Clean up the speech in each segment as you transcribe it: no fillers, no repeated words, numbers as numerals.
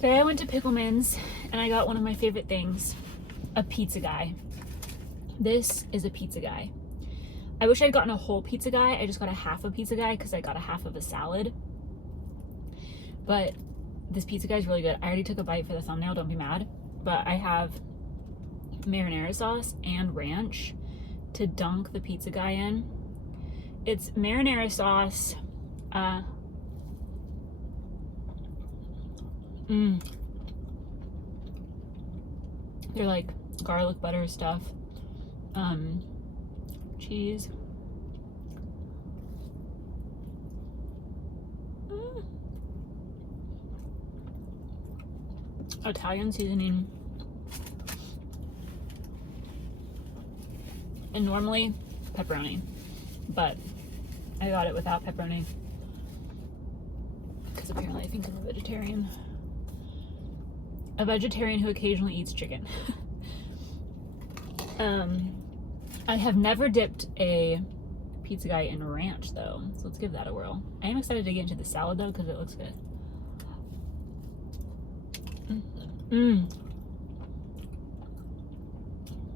Today I went to Pickleman's and I got one of my favorite things, a pizza guy. This is a pizza guy. I wish I'd gotten a whole pizza guy. I just got a half a pizza guy because I got a half of a salad. But this pizza guy is really good. I already took a bite for the thumbnail, don't be mad. But I have marinara sauce and ranch to dunk the pizza guy in. It's marinara sauce. They're like garlic butter stuff. Cheese. Italian seasoning. And normally pepperoni, but I got it without pepperoni because apparently I think I'm a vegetarian. A vegetarian who occasionally eats chicken. I have never dipped a pizza guy in ranch though, so let's give that a whirl. I am excited to get into the salad though because it looks good.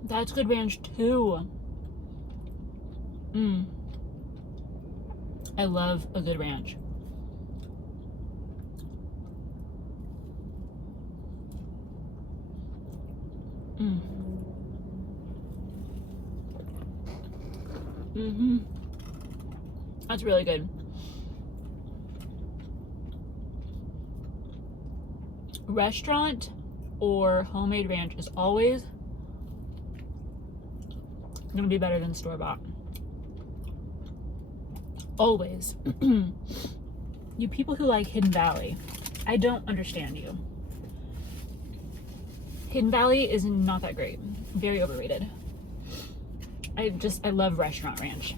That's good ranch too. I love a good ranch. That's really good. Restaurant or homemade ranch is always gonna be better than store-bought. Always. You people who like Hidden Valley, I don't understand you. Hidden Valley is not that great. Very overrated. I love restaurant ranch.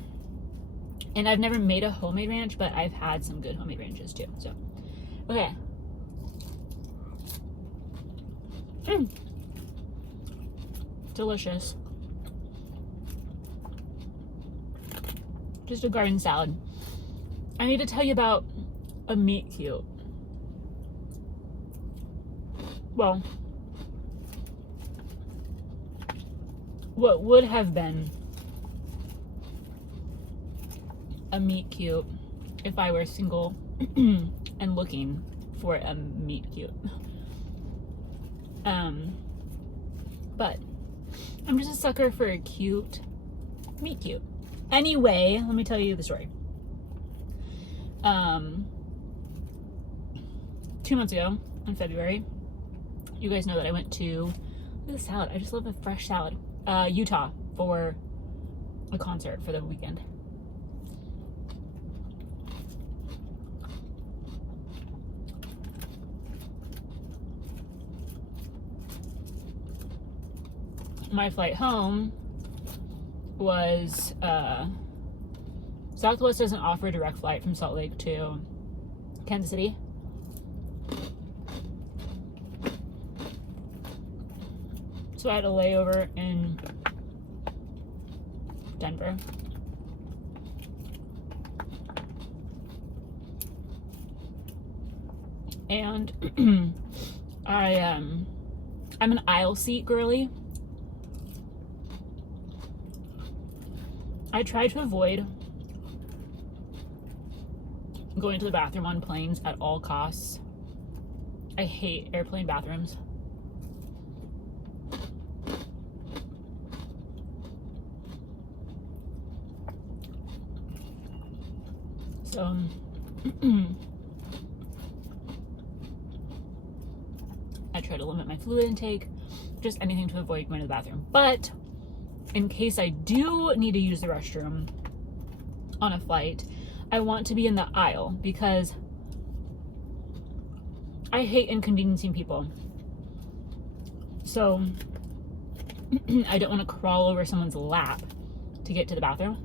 And I've never made a homemade ranch, but I've had some good homemade ranches too. So, okay. Delicious. Just a garden salad. I need to tell you about a meat cute. Well, what would have been a meet cute if I were single and looking for a meet cute. But I'm just a sucker for a cute meet cute. Anyway, let me tell you the story. 2 months ago in February, you guys know that I went to, look at the salad, I just love a fresh salad, Utah for a concert for the weekend. My flight home was, Southwest doesn't offer a direct flight from Salt Lake to Kansas City. So I had a layover in Denver. And I'm an aisle seat girly. I try to avoid going to the bathroom on planes at all costs. I hate airplane bathrooms. So I try to limit my fluid intake, just anything to avoid going to the bathroom. But in case I do need to use the restroom on a flight, I want to be in the aisle because I hate inconveniencing people. So I don't want to crawl over someone's lap to get to the bathroom.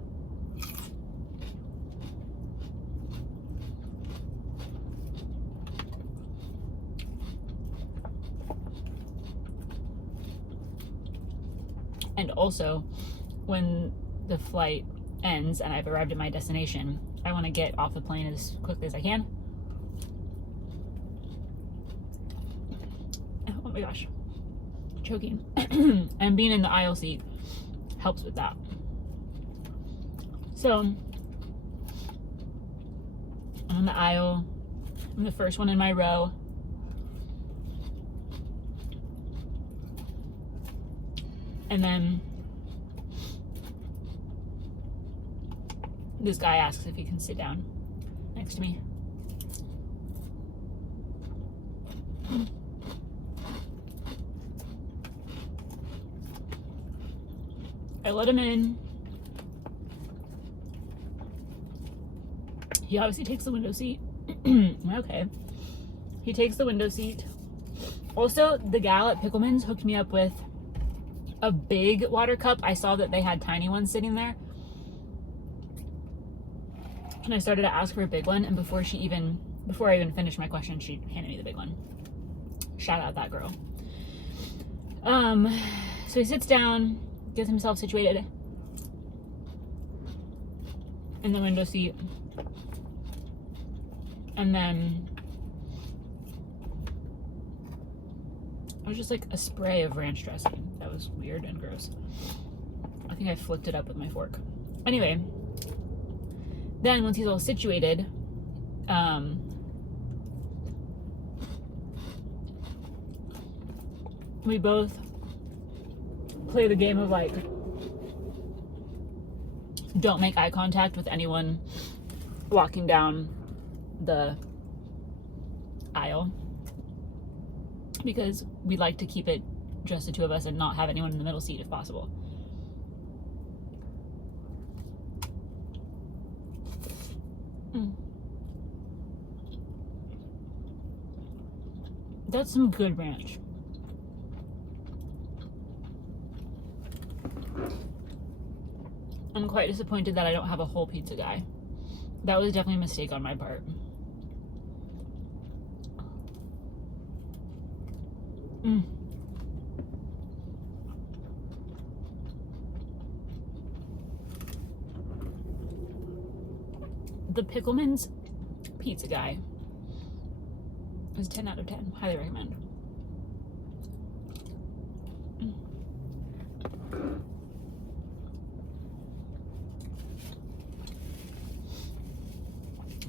And also, when the flight ends and I've arrived at my destination, I want to get off the plane as quickly as I can. my gosh, choking. And being in the aisle seat helps with that. So I'm in the aisle. I'm the first one in my row. And then this guy asks if he can sit down next to me. I let him in. He obviously takes the window seat. Okay. He takes the window seat. Also, the gal at Pickleman's hooked me up with a big water cup. I saw that they had tiny ones sitting there. And I started to ask for a big one, and before I even finished my question, she handed me the big one. Shout out that girl. So he sits down, gets himself situated in the window seat, and then it was just like a spray of ranch dressing. That was weird and gross. I think I flicked it up with my fork. Anyway, then once he's all situated, we both play the game of like, don't make eye contact with anyone walking down the aisle, because we like to keep it just the two of us and not have anyone in the middle seat if possible. That's some good ranch. I'm quite disappointed that I don't have a whole pizza guy. That was definitely a mistake on my part. The Pickleman's pizza guy is 10 out of 10. Highly recommend.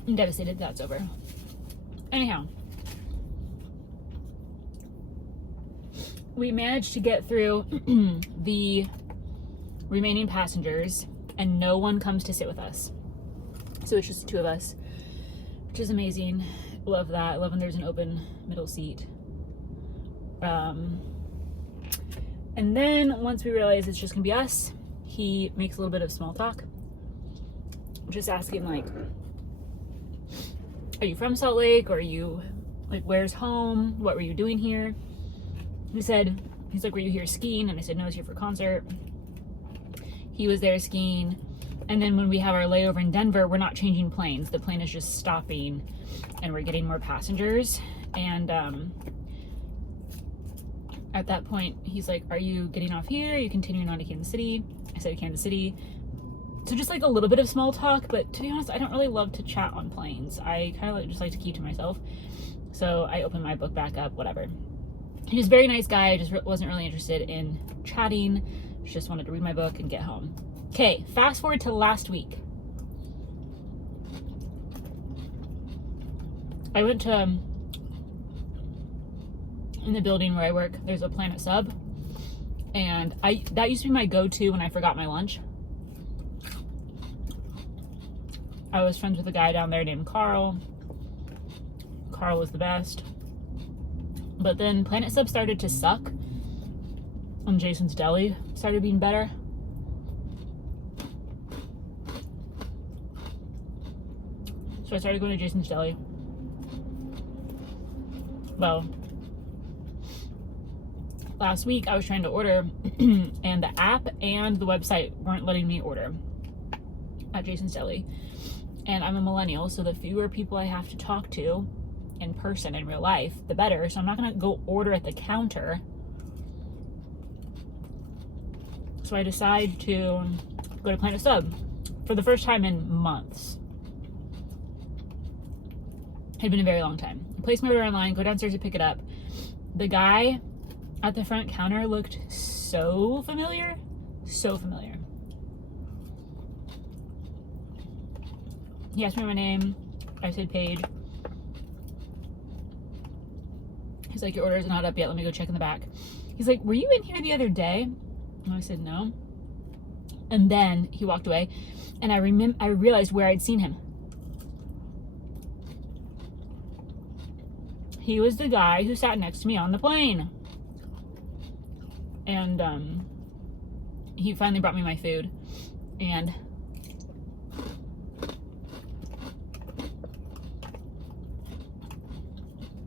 I'm devastated that's over. Anyhow, we managed to get through the remaining passengers, and no one comes to sit with us. So it's just the two of us, which is amazing. Love that. Love when there's an open middle seat. And then once we realize it's just gonna be us, he makes a little bit of small talk. Just asking like, are you from Salt Lake? Or are you like, where's home? What were you doing here? He's like, were you here skiing? And I said, no, I was here for a concert. He was there skiing. And then when we have our layover in Denver, we're not changing planes. The plane is just stopping and we're getting more passengers. And at that point, he's like, are you getting off here? Are you continuing on to Kansas City? I said Kansas City. So just like a little bit of small talk, but to be honest, I don't really love to chat on planes. I kind of just like to keep to myself. So I opened my book back up, whatever. He was a very nice guy. I just wasn't really interested in chatting. Just wanted to read my book and get home. Okay, fast forward to last week. I went to, in the building where I work, there's a Planet Sub. And that used to be my go-to when I forgot my lunch. I was friends with a guy down there named Carl. Carl was the best. But then Planet Sub started to suck. And Jason's Deli started being better. So I started going to Jason's Deli. Well, last week I was trying to order and the app and the website weren't letting me order at Jason's Deli. And I'm a millennial, so the fewer people I have to talk to in person in real life, the better. So I'm not gonna go order at the counter. So I decide to go to Planet Sub for the first time in months. Had been a very long time. I place my order online, go downstairs to pick it up. The guy at the front counter looked so familiar. So familiar. He asked me my name. I said Paige. He's like, your order is not up yet. Let me go check in the back. He's like, were you in here the other day? And I said, no. And then he walked away, and I realized where I'd seen him. He was the guy who sat next to me on the plane. And he finally brought me my food. And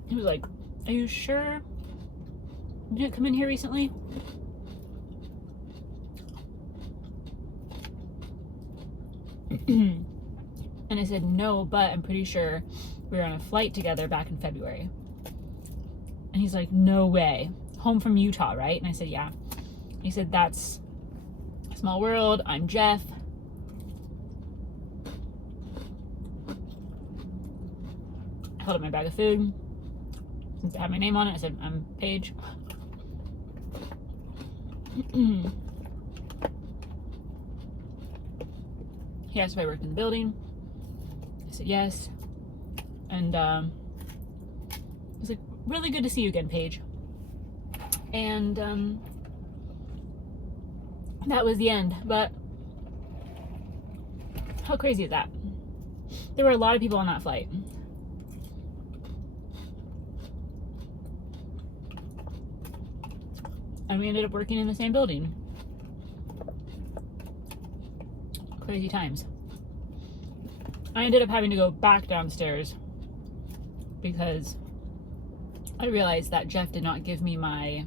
he was like, are you sure you didn't come in here recently? And I said, no, but I'm pretty sure we were on a flight together back in February. And he's like, no way. Home from Utah, right? And I said, yeah. He said, that's a small world. I'm Jeff. I held up my bag of food. Since it had my name on it, I said, I'm Paige. He asked if I worked in the building. I said yes. And I was like, really good to see you again, Paige. And that was the end. But how crazy is that? There were a lot of people on that flight. And we ended up working in the same building. Crazy times. I ended up having to go back downstairs because I realized that Jeff did not give me my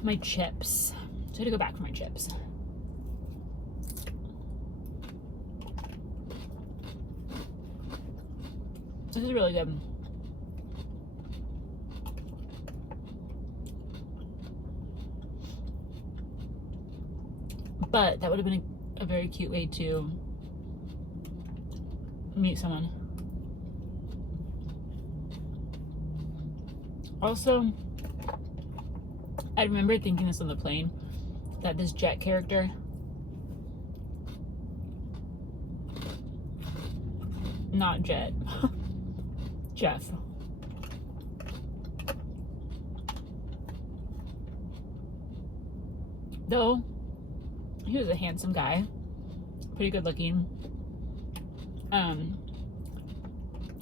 my chips. So I had to go back for my chips. This is really good. But that would have been a very cute way to meet someone. Also, I remember thinking this on the plane, that this Jet character, not Jet, Jeff, though he was a handsome guy, pretty good looking.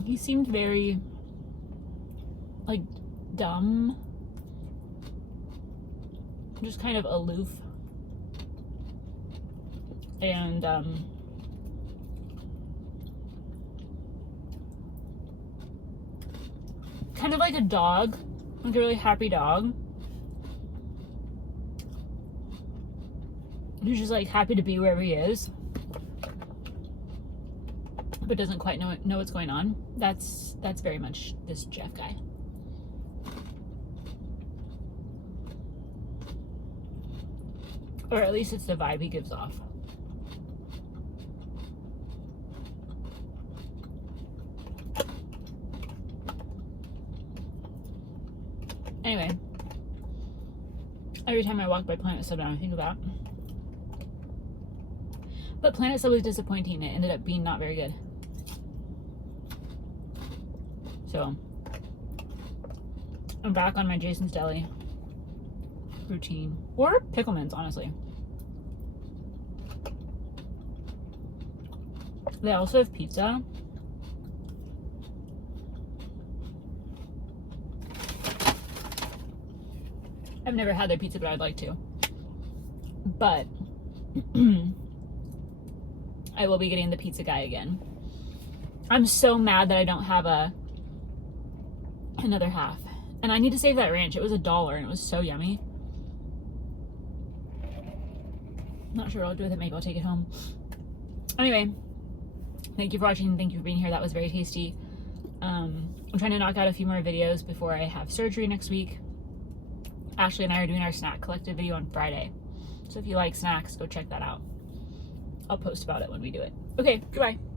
He seemed very, like, dumb, just kind of aloof, and kind of like a dog, like a really happy dog. Who's just like happy to be wherever he is, but doesn't quite know what's going on. That's very much this Jeff guy. Or at least it's the vibe he gives off. Anyway, every time I walk by Planet Sub now I think about. But Planet Sub was disappointing. It ended up being not very good. So, I'm back on my Jason's Deli routine. Or Pickleman's, honestly. They also have pizza. I've never had their pizza, but I'd like to. But I will be getting the pizza guy again. I'm so mad that I don't have another half. And I need to save that ranch. It was $1 and it was so yummy. Not sure what I'll do with it. Maybe I'll take it home. Anyway, thank you for watching. Thank you for being here. That was very tasty. I'm trying to knock out a few more videos before I have surgery next week. Ashley and I are doing our snack collective video on Friday. So if you like snacks, go check that out. I'll post about it when we do it. Okay, goodbye.